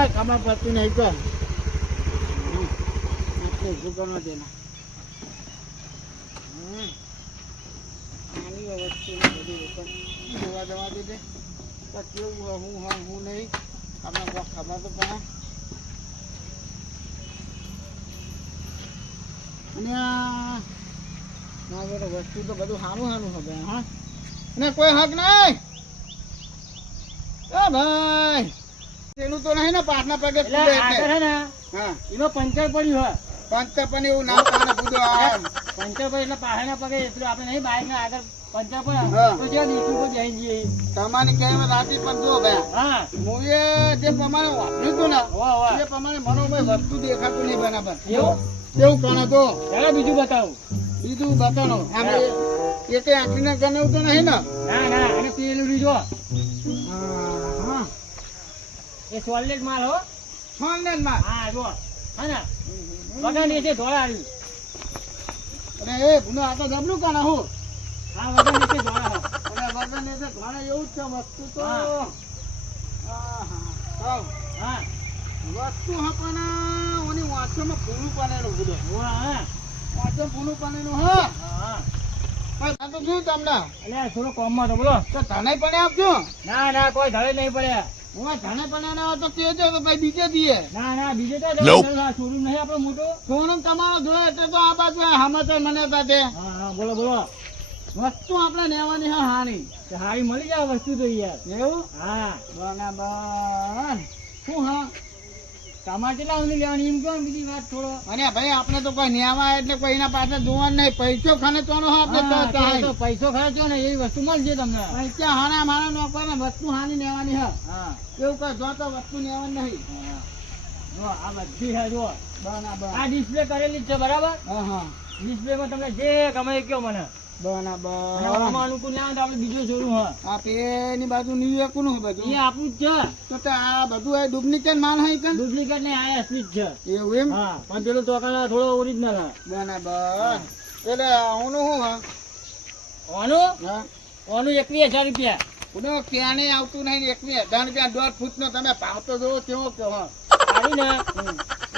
કોઈ ખબર પડતી નહીં તો આટલું ભૂગોનો દેના આની વસ્તુ બધી જોવા જવા દીધે તો કેવું હું હા હું નહીં તમને કોઈ ખબર તો પડે. અને આ વસ્તુ તો બધું સારું સારું હવે હા અને કોઈ હક નહીં. ભાઈ તેનું તો નહીં ને પાટના પગે હા એનો પંચર પડ્યું હોય પંચર પણ એવું નામ કાને પૂજો પંચર પડે એટલે પાહાના પગે એટલું આપણે નહીં બાઈક ને આગળ પંચર પડે હા. તો જ્યાં દીકરી પર જઈ જઈએ તમારી કહેવત રાતી પણ જો ભાઈ હા મૂવીએ જે પ્રમાણે વાપર્યું હતું ને એ પ્રમાણે મને ભાઈ વસ્તુ દેખાતું નહીં બરાબર એવું કેવું કરે તો ચાલો બીજું બતાવું બીજું બતાવો આમ એ કઈ આંખીને ગણે એવું તો નહીં ને ના ના અને પેલું બીજો હા એ સોલિડ માલ હો છોડ માં હા જો હા ને વગર છે ધોળા આવ્યું અરે એ ભૂનો આ તો જબલું કાના હું હા વગર છે ધોળા હો અને વગર ને ઘણા એવું જ છે વસ્તુ તો હા. હા વસ્તુ આપણને ઓની વાંચોમાં ફૂલું પાનેલું બધું હા વાંચો ફૂલું પાનેલું હા હા પણ આ તો શું તમને એટલે થોડો કોમમાં તો બોલો તો ધણે પણ આપજો ના ના કોઈ ધડે નહીં પડે હું ધણે પણ તો કેજો તો ભાઈ બીજે દીએ ના ના બીજે તો શોરૂમ નહીં આપણો મોટો સોનમ તમારો જોયે એટલે તો આ બાજુ હામે તો મને સાથે હા હા બોલો બોલો વસ્તુ આપણે લેવાની હા હાની તો હારી મળી જાય વસ્તુ તો યાર એવું હા બરાબર શું હા તમારે કેટલા ઊંધી લેવાની એમ કહો ને બીજી વાત થોડો અને ભાઈ આપણે તો કોઈ ન્યાવા એટલે કોઈ એના પાસે જોવાનું નહીં પૈસો ખાને તો આપણે હા, તો પૈસો ખર્ચો ને એવી વસ્તુ મળશે તમને પૈસા હાના મારા નો કરે વસ્તુ હાની લેવાની હા હા એવું કઈ જો તો વસ્તુ લેવાની નહીં હા. જો આ બધી છે જો બરાબર આ ડિસ્પ્લે કરેલી જ છે બરાબર હા હા ડિસ્પ્લે માં તમને જે ગમે એ કયો મને અને બરાબર આમાં અનુકૂળ ના આવે તો આપણે બીજો શોરૂમ હા આ પેની બાજુ ન્યુયોર્ક નું બધું એ આપણું જ છે તો આ બધું આ ડુપ્લિકેટ માલ હોય કે ડુપ્લિકેટ નહીં આ અસલી જ છે એવું એમ હા પણ પેલું તો થોડો ઓરિજિનલ હા બરાબર એટલે આનું શું હા ઓનું હા ઓનું 21,000 રૂપિયા પુનો ક્યાંને આવતું નહીં 21,000 દોઢ ફૂટ નો તમે ભાવ તો જોવો કેવો કે હા સારી ને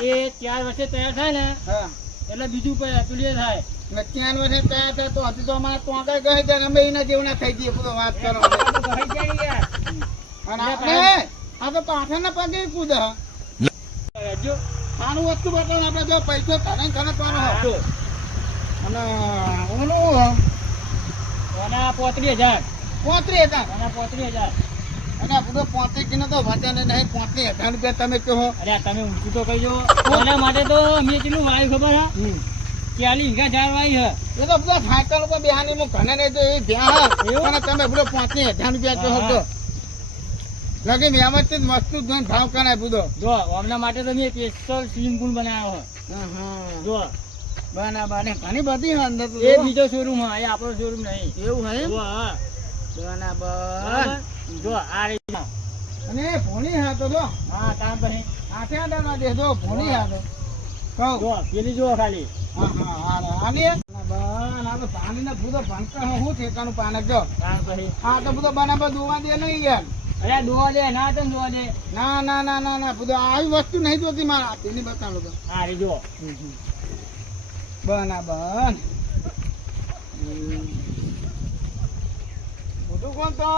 એ 4 વર્ષે તૈયાર થાય ને હા એટલે બીજું પેલું થાય ને ત્યાં વર્ષે તૈયાર થાય તો હજી તો અમારે તો આગળ ગઈ જાય અમે એના જેવના થઈ જઈએ બધો વાત કરો અને આપણે આ તો પાછળના પગે કૂદ આનું વસ્તુ બતાવો આપણે જો પૈસો તને તને કરો અને ઓનું ઓના 35,000 35,000 ઓના 35,000 અને પૂરો 35 કિલો તો વજન નહીં 35,000 રૂપિયા તમે કહો અરે તમે ઊંચું તો કહીજો ઓના માટે તો મેં કેટલું વાયું ખબર હા 40,000 વાય હે એ તો બધા સાયકલ ઉપર બેહાની હું ઘણે નહીં તો એ ધ્યાન અને તમે પૂરો 35,000 રૂપિયા કહો તો લગે વ્યવસ્થિત વસ્તુ જોઈને ભાવ કરાય બધો જો ઓમના માટે તો મેં સ્પેશિયલ સ્વિમિંગ પૂલ બનાવ્યો છે જો બરાબર ને ઘણી બધી છે અંદર તો એ બીજો શોરૂમ હા એ આપણો શોરૂમ નહીં એવું હે જો હા બરાબર જો આ રીતના અને ભોણી હા તો જો હા કામ પછી આઠે આડા દે જો ભોણી હા તો કહું જો પેલી જો ખાલી હા હા આની બરાબર આ તો પાણીને બધો ભણતર હું ઠેકાનું પાણી જો કામ પછી આ તો બધો બરાબર દોવા દે નહીં યાર અરે દોવા દે ના તો દોવા દે ના ના ના ના ના બધું આવી વસ્તુ નહીં જોતી મારા પેલી બતાવો તો હા રી જો બરાબર મોટું કોણ તો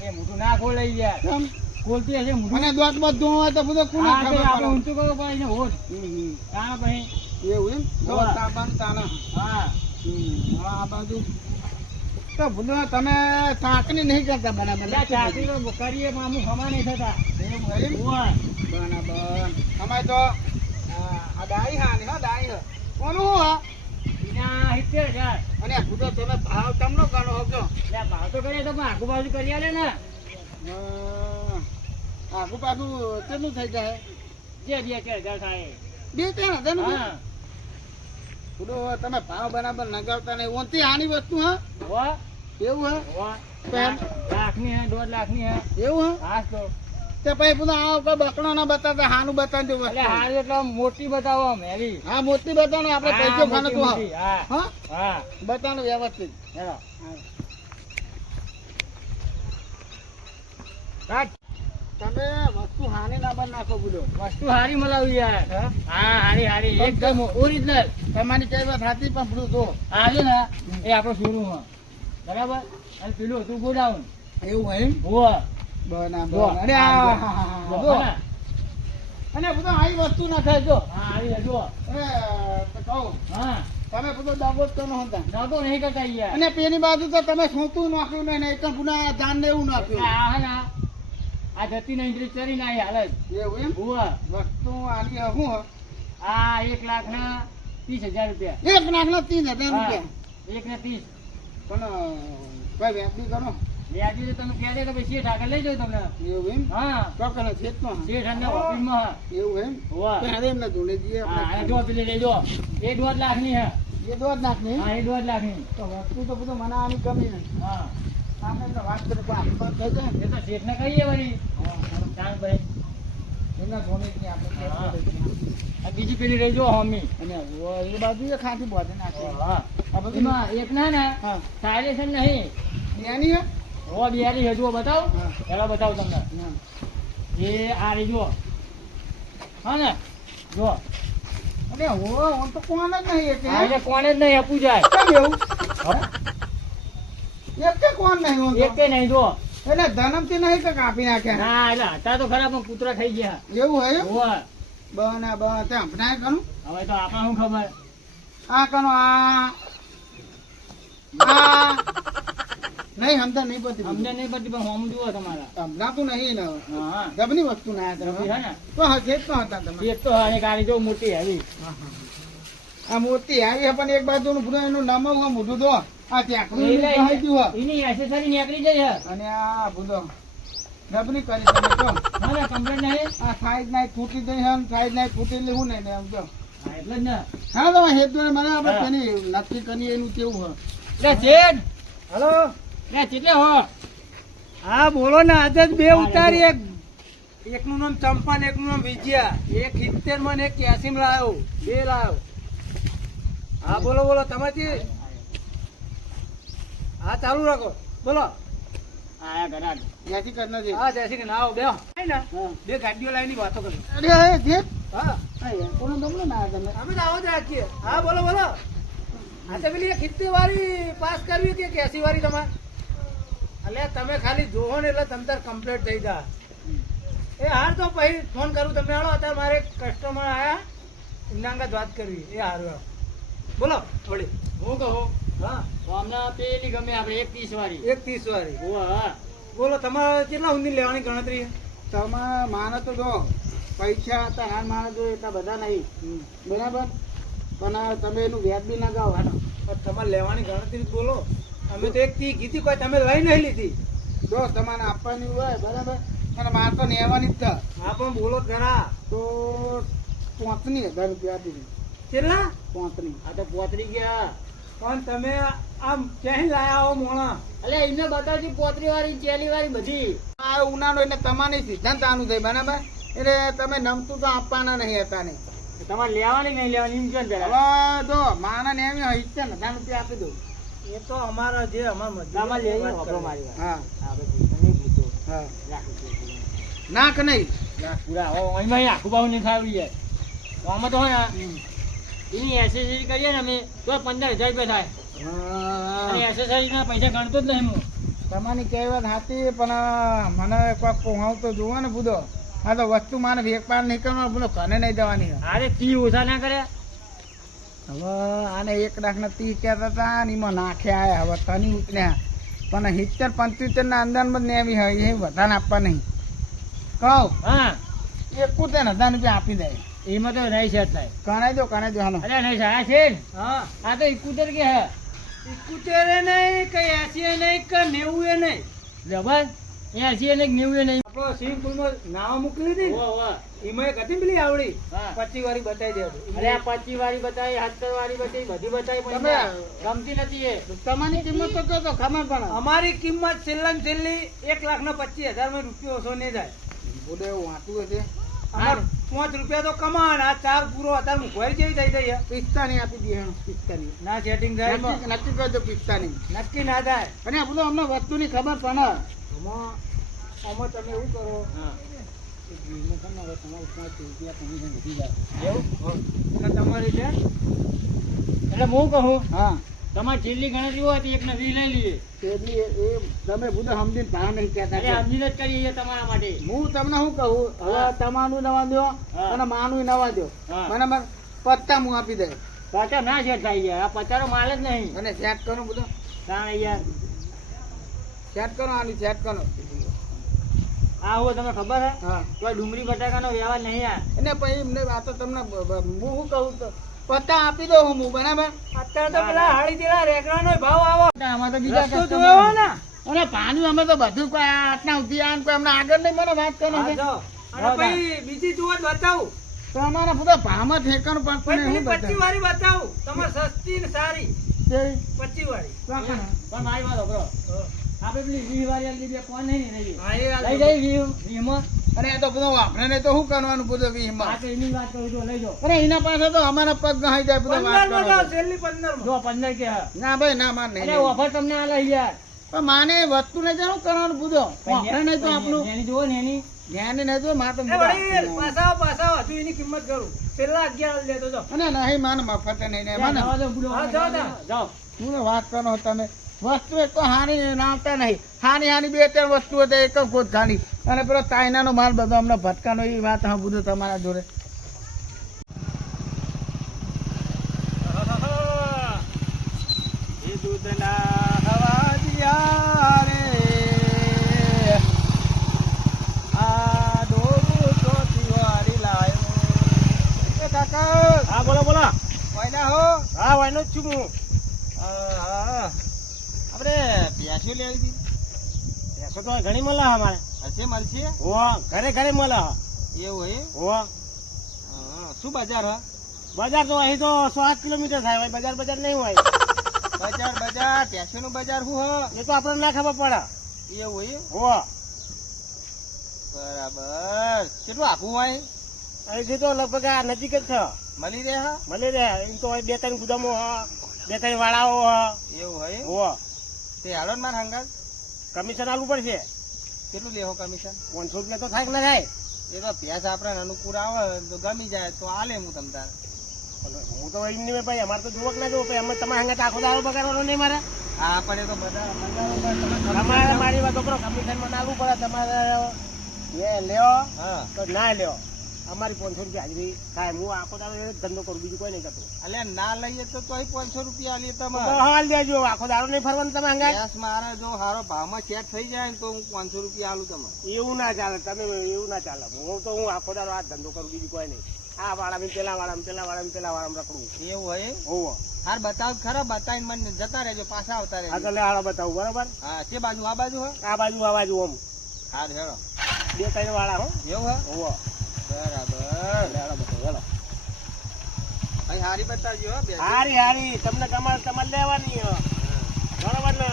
એ મોટું ના ખોલે યાર કેમ ખોલતી હશે મોટું મને દોત બધ ધોવા તો બધો કોને હા ખબર આપણે પડે ઊંચું કરવું પડે છે હોટ કામ પછી એવું એમ તો હા. તાબાન તાના હા આ બાજુ તો ભૂલો તમે ચાકણી નહીં કરતા બરાબર એટલે ચાકરી તો કરીએ પણ અમુક હમા નહીં થતા એવું એમ? હોવા. બરાબર અમારે તો આ ડાઈ હા ને હા ડાઈ હા કોનું હા એના 70,000 અને આ ભૂલો તમે ભાવ તમનો ગણો હો કયો એટલે ભાવ તો કરીએ તો પણ આગુ બાજુ કરી આલે ને આગુ પાછું કેટલું થઈ જાય જે 2,000 થાય 2,000 નું હા ભૂલો તમે ભાવ બરાબર નગાવતા નહીં ઓનથી આની વસ્તુ હા હોવા એવું હા હોવા પેન? લાખની હે 1.5 લાખની હે એવું હા હાસ તો તે પછી બધું આ કોઈ બકડો ના બતાવતા હાનું બતાવજો એટલે વસ્તુ હારી એટલે આમ મોટી બતાવો આમ હેવી હા મોટી બતાવો ને આપણે પૈસો ખાને તો મોટી, હા હા હા બતાવો વ્યવસ્થિત હેલો કાટ તમે વસ્તુ હાની ના બન નાખો બોલો. વસ્તુ હારી મલાવી યાર. હા? હા હારી હારી એકદમ ઓરિજિનલ. તમારી કઈ વાત સાચી પણ પેલું જો આ છે ને એ આપણો શોરૂમ બરાબર. અને પેલું હતું ગોડાઉન. એવું હોય એમ? હોવે. બરાબર. જો. અરે જો, જો. હા. અને બધા આવી વસ્તુ નાખે જો. હા હારી જો. અરે તો કહું હા તમે બધો દાગો જ કરો હતા. નતો નહીં કરતા યાર. અને પેલી બાજુ તો તમે સોતું નાખ્યું નહીં ને એક પુના જાન ને એવું નાખ્યું. આ હે ને આ જતી ને ઇન્ટરેસ્ટ ચરી ના હાલ જ. એવું એમ? હોવે. વસ્તુ આની શું હે? આ 1,30,000 રૂપિયા. 1,30,000 રૂપિયા. 1,30,000. પણ કોઈ વ્યાપી કરો. વ્યાજી તો તમે કહે દે તો પછી શેઠ આગળ લઈ જાઓ તમને. એવું એમ? હા ચોક્કસ છેદમાં. શેઠ અંદર ઓફિસમાં હે. એવું એમ? હોવે. તો હવે એમને જોડે જઈએ હા અને આપણે. જો પેલી લેજો એ 1.5 લાખની હે. એ દોઢ નાખ નહીં. હા એ 1.5 લાખની. તો વસ્તુ તો બધું મનાવાની ગમી નહીં. હા આપણે એમને વાત કરી પણ આપવા થઈ જાય ને. એ તો શેઠને કહીએ વળી. જાણ ભાઈ. એમના જોડે જ નહીં આપણે હા. કહેતું. આ બીજી પેલી રહી જો હોમી. અને એ બાજુ એ ખાંથી બોધે નાખે. હા આ બધું એમાં એક ના ને હા. સાયલેશન નહીં. એની હે? હો બિયારી હજુ બતાવ. હા. પેલા બતાવ તમને. હા. એ આ રહી જો. હા ને જો. અરે હો ઓમ તો કોણ જ નહીં એક આ એટલે કોને જ નહીં આપવું જાય. કેમ એવું? હા? એક કે કોણ નહીં ઓમ તો? એક કે નહીં જો. એટલે ધનમથી નહીં કે કાપી નાખ્યા. ના એટલે હતા તો ખરા પણ કૂતરા થઈ ગયા. એવું હોય એમ? હોવે. બના બના તે હમણાં કરું. હવે તો આપણે શું ખબર. આ કનો આ નહીં હમતા નહીં પડતી. અમને નહીં પડતી પણ હોમ જુઓ તમારા. હમણાં તો નહીં ને હા ગબની વસ્તુ ના રફી તમે હે ને તો હશે જ તો હતા તમે. એક તો અને ગાડી જો મોટી આવી. આ મોટી આવી છે પણ એક બાજુ નું પૂરું એનું નામ હોય મોઢું તો આ ચાકરું ખાઈ ગયું હે. એની એસેસરી નીકળી જાય છે. અને આ ભૂલો ગબની કરી તમે કહો હા ને કમ્પ્લેટ નહીં. આ સાઈડ નાઈ તૂટી ગઈ છે સાઈડ નાઈ તૂટી એટલે હું નહીં ને એમ કહો. હા એટલે જ ને. હા તમે હેતુ મને આપણે હા. તેની નક્કી કરીએ એનું કેવું હોય. લે શેઠ. હલો લે ચેટલે હો. હા બોલો ને આજે જ બે ઉતારી એકનું નામ ચંપા ને એકનું નામ વિજયા. એક 70 માં ને એક 80 માં લાવ્યો. બે લાવ્યો. હા બોલો બોલો તમારી હા ચાલુ રાખો બોલો. આયા ઘરાક. જ્યાંથી કરના છે. હા જયસી કે ના આવો બે. હા. બે ગાડીઓ લાવીની વાતો કરી. અરે જે હા કોનો તમને ના તમે અમે તો આવો જ રાખીએ. હા બોલો બોલો. હા તો પેલી 70 વાળી પાસ કરવી કે 80 વાળી તમારે. એટલે તમે ખાલી જોવો ને એટલે તમ તાર કમ્પ્લીટ થઈ જા. એ હાર તો પછી ફોન કરું તમને હાલો અત્યારે મારે કસ્ટમર આયા એમના અંગત વાત કરવી એ હારું બોલો થોડી હું કહું હા તો અમને પેલી ગમે આપણે 130 વાળી 130 વાળી ઓહ હા બોલો તમારે કેટલા ઊંધી લેવાની ગણતરી તમારે માનો તો જો પૈસા હતા હાલ માનો જો એટલા બધા નહીં બરાબર પણ તમે એનું વ્યાજ બી ના ગાઓ હાલો તમારે લેવાની ગણતરી બોલો અમે તો એક થી કીધી કોઈ તમે લઈ નહીં લીધી જો તમારે આપવાની હોય બરાબર અને મારે તો લેવાની જ છે હા પણ બોલો ખરા તો 35,000 રૂપિયા આપી દીધી કેટલા 35 આ તો પોતરી ગયા પણ તમે આમ ક્યાંય લાયા હો મોણા એટલે એમને બતાવજો પોતરી વાળી ચેલી વાળી બધી આ ઉનાળો એટલે તમારી સિદ્ધાંત આનું થાય બરાબર એટલે તમે નમતું તો આપવાના નહીં હતા નહીં તમારે લેવાની નહીં લેવાની એમ કેમ જરા હવે જો માના ને એમ ઈચ્છા ને 1000 રૂપિયા આપી દઉં એ તો અમારા જે અમાર તમારે લેવી વાપરો મારી વાત હા આપણે તમે પૂછો હા રાખો નાક નહીં ના પૂરા એમાં આખું બાહુ નહીં ખાવી જાય આમાં તો હોય ને એની એસેસરી કરીએ ને અમે તો 15,000 રૂપિયા થાય અને એસેસરીના પૈસા ગણતો જ નહીં હું તમારી કહેવત સાચી પણ મને કોઈક પહોંચતો જોવો ને બુધો હા તો વસ્તુ મારે વેપાર નહીં કરવાનો બોલો ઘરે નહીં જવાની અરે 30 ઓછા ના કરે હવે આને 1,30,000 કહેતા હતા ને એમાં નાખ્યા હવે તની ઉતર્યા પણ 70-75 ના અંદરમાં ને એવી હોય એ વધારે આપવા નહીં કહું હા 71,000 રૂપિયા આપી દે એમાં તો નહીં સેટ થાય કણાઈ દો હાલો અરે નહીં સાહેબ છે ને હા આ તો 71 કે હે 71 નહીં કઈ 80 નહીં કે 90 નહીં જબર 80 ને 90 નહીં આપણો સ્વિમિંગ પુલમાં નાવા મોકલી હતી વાહ વાહ એમાં એક હતી પેલી આવડી હા 25 વાળી બતાવી દે અરે આ 25 વાળી બતાવી 70 વાળી બતાવી બધી બતાવી પણ તમે ગમતી નથી એ તમારી કિંમત તો કહો તો ખબર પણ અમારી કિંમત છેલ્લા છેલ્લી 1,25,000 માં રૂપિયો ઓછો નહીં જાય બોલે એવું વાંચું છે અમાર 5 રૂપિયા તો કમાણ આ ચાર પૂરો અત્યારે મુકવાઈ જેવી થઈ જાય 45 આપી દે 45 ના સેટિંગ થાય નક્કી કરજો 45 નક્કી ના થાય અને આ બધું અમને વસ્તુની ખબર પણ આમાં તમે એવું કરો હા કે વીમો છે ને હવે તમારે 5 રૂપિયા કમિશન વધી જાય. એવું એટલે તમારી છે એટલે હું કહું હા તમારી છેલ્લી ગણતરી હોય તો એકને 20 લઈ લઈએ. તેથી એ તમે બધા સમજીને ભાવ નહીં કહેતા. અરે સમજીને જ કરીએ છીએ તમારા માટે. હું તમને શું કહું, હવે હા. તમારું નવા દો હા. અને માનું નવા દો. હા. બરાબર, પત્તા હું આપી દે પચાસ ના શેઠ થાય યાર, આ પચારો માલ જ નહીં. અને સેટ કરો બધું, કારણ યાર સેટ કરો આની સેટ કરો. આ હું તમને ખબર હે હા કોઈ ડુંગળી બટાકાનો વ્યવહાર નહીં યાર. એને પછી એમને આ તો તમને હું શું કહું તો પત્તા આપી દઉં હું, બરાબર. અત્યારે તો પેલા હાડી તેલા રેકડાનો ભાવ આવો. આમાં તો બીજા બીજા રસ્તો જોયો હોય ને. અને પાણી અમે તો બધું કોઈ આટલા ઉધી આ ને કોઈ અમને આગળ નહીં મને વાત કરો હા, છે. જો. અને પછી બીજી જુઓ તો બતાવું. તો અમારા બધા ભાવમાં ઠેકાણું પડતું પછી નહીં. પેલી શું 25 વાળી બતાવું. તમારે સસ્તી ને સારી બતાવે? 25 વાળી. પણ મારી વાત સાંભળો. આપણે પેલી 20 વાળી આલી બે કોણ નહીં ને લઈ હા, એ આ લઈ જઈ 20 માં. અને એ તો બધું આપણે તો શું કરવાનું બધું આ વીસમાં. તો એની વાત કરું છું, લઈ જાઓ. અરે એના પાસે તો અમારા પગ ગહાઈ જાય બધું વાત 15 માં કરો તો છો. છેલ્લી 15 માં. જો 15 કે હા. ના ભાઈ ના માર નહીં અરે ઓફર તમને આ લઈ યાર. પણ માને વસ્તુ ને શું કરવાનું બધું આપણે નહીં તો આપણું એની જુઓ ને એની. ધ્યાન નહીં તો મારે તો એ વડીલ, પાછા હજુ એની કિંમત કરું. છેલ્લા 11 લેતો જો. અને નહીં માને મફત નહીં ને માને જવા દો, ભૂલો. હા, જાઓ તાર. જાઓ. શું વાત કરો તમે. વસ્તુ એક તો હાની નામતા નહીં. હાની બે ત્રણ વસ્તુઓ તો એક જ ખોટ ખાલી. અને પેલો તાઇનાનો માલ બધો અમને ભટકાનો એ વાત હા બધું તમારા જોડે. એ દૂધના હવા દિયા રે આ ડોબું ચોથી વારી લાયો. એ કાકા હા, બોલો બોલો. વાયલા હો. હા, વાયનો જ છું હું. હા આપણે પ્યાસી લઈ આવી એસો તો ઘણી મળે અમારે. હશે મળશે હો, ઘરે ઘરે મળે. એવું હે. હો, શું બજાર હા બજાર તો અહીં તો 100 કિલોમીટર થાય હોય. બજાર નહીં હોય. બજાર પ્યાસી નું બજાર શું હ એ તો આપણને ના ખબર પડે. એવું હે. હો, બરાબર કેટલું આપવું હોય અહીંથી તો લગભગ આ નજીક જ છે. મળી રહે હા મળી રહે. એમ તો અહીં 2-3 ગુદામો હ, 2-3 વાળાઓ હ. એવું હે. હો, તે હાલો ને માર હંગાત કમિશન આલવું પડશે. કેટલું લેવો કમિશન? 500 રૂપિયા તો થાય કે ના થાય? એ તો પ્યાસ આપણે અનુકૂળ આવે તો ગમી જાય તો આલે હું તમ તારે. હું તો એમ નહીં ભાઈ, અમારે તો જોવક ના જોવો. અમે તમારા હંગાત આખો દાડો બગાડવાનો નહીં મારે. હા પણ એ તો બધા તમારે મારી વાત કરો, કમિશન માં નાખવું પડે. તમારે એ લ્યો હા તો ના લ્યો. અમારી 500 રૂપિયા હાજરી થાય. હું આખો દાડો એ જ ધંધો કરું, બીજું કોઈ નહીં કરતું. અલ્યા ના લઈએ તો તોય 500 રૂપિયા આલીએ તો તમારે. હાલ દેજો. આખો દાડો નહીં ફરવાનું તમે હંગાત. પ્યાસ મારે જો હારો ભાવમાં સેટ થઈ જાય ને તો હું 500 રૂપિયા આલું તમારે. એવું ના ચાલે. તમે એવું ના ચાલે. હું આખો દાડો આ ધંધો કરું, બીજું કોઈ નહીં. આ વાળામાં પેલા વાળામાં રખડું. એવું હોય. હોવો. હાર બતાવ ખરા, બતાવીને મને જતા રહેજો, પાછા આવતા આ રહેજો. તો લે હાલો બતાવું. બરાબર. હા તે બાજુ આ બાજુ હો. આ બાજુ ઓમ હાર હેડો 2-3 વાળા હો. એવું હે. હોવો. બરાબર લે હાલો બતાવું. હાલો. અહીં હારી બતાવજો હો બે. હારી તમને તમારે લેવાની હો. બરાબર ને?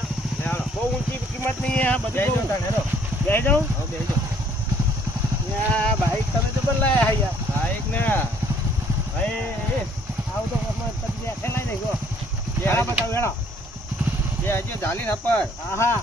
હાલો બહુ ઊંચી કિંમત નહીં. આ જય બધી જોતા હેડો. જઈ જાઉં. હવે બેજો. ભાઈ તમે તો બદલાયા યાર. હા એક ને ભાઈ આવું તો તમે લઈ દઈ ગયો. બે બતાવું હેડો. હજી ઝાલી નપર. હા હા.